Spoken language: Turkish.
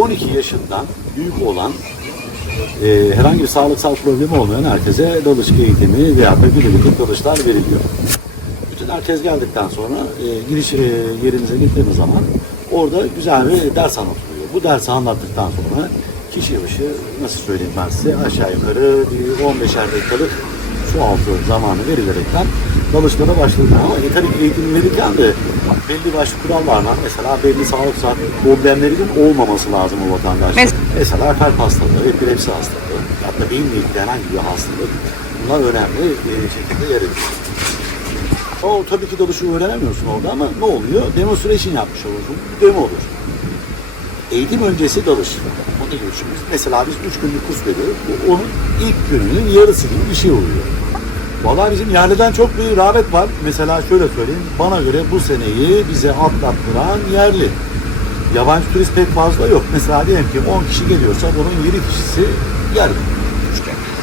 12 yaşından büyük olan e, herhangi bir sağlıksal problemi olmayan herkese dalış eğitimi veya da günübirlik dalışlar veriliyor. Bütün herkes geldikten sonra e, giriş e, yerinize gittiğiniz zaman orada güzel bir ders anlatılıyor. Bu dersi anlattıktan sonra kişi başı nasıl söyleyeyim ben size aşağı yukarı bir 15'er dakikalık su altı zamanı verilerekten dalışlara başlanıyor. Ama e, tabii eğitim verirken de belli başlı kurallar var. Mesela belli sağlık problemlerinin olmaması lazım o vatandaşlar. Mes- Mesela kalp hastalığı, epilepsi hastalığı, hatta beyinle ilgili herhangi bir hastalık. Bunlar önemli e, şekilde yer ediyor. O tabii ki dalışı öğrenemiyorsun orada ama ne oluyor? Demonstration yapmış olursun. Demo olur. Eğitim öncesi dalış. Onu görüşürüz. Mesela biz üç günlük kurs veriyoruz. Bu onun ilk gününün yarısı gibi bir şey oluyor. Vallahi bizim yerliden çok bir rağbet var. Mesela şöyle söyleyeyim. Bana göre bu seneyi bize atlattıran yerli. Yabancı turist pek fazla yok. Mesela diyelim ki 10 kişi geliyorsa bunun 7 kişisi yerli.